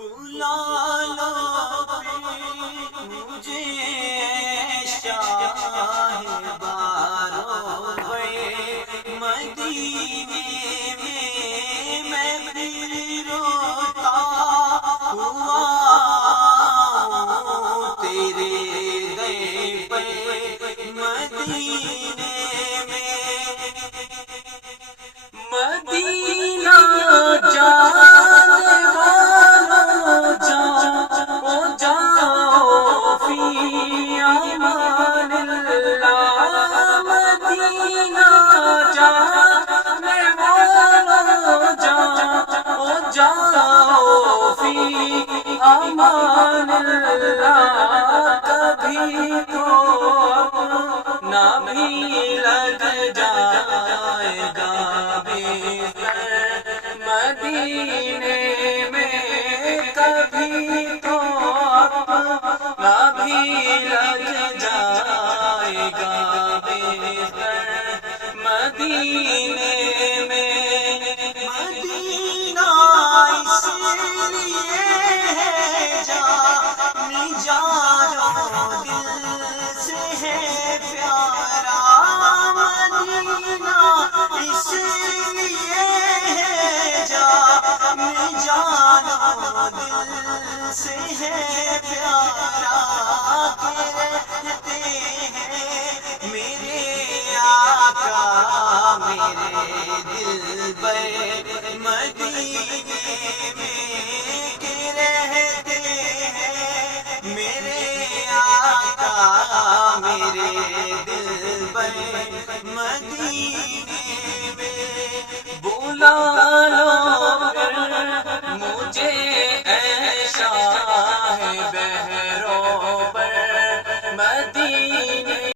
بلا لو مجھے شاہ باروں مدینے میں پھر روتا ہوا تیرے در پر مدینے میں مدینہ جانے والوں جاؤ فی امان اللہ مدینہ جانے والوں جاؤ فی امان اللہ کبھی تو اپنا بھی لگ جائے گا مدینے میں کبھی تو اپنا بھی لگ جائے گا مدینے میں مدینہ اس لیے ہے جانی جانو دل سے ہے پیارا مدینہ اس لیے جانو دل سے ہے پیارا کہ رہتے ہیں میرے آقا میرے دل پر مدینے میں کہ رہتے ہیں میرے آقا میرے دل پر مدینے میں بلا لو مجھے اے شاہ بہروں پر مدینے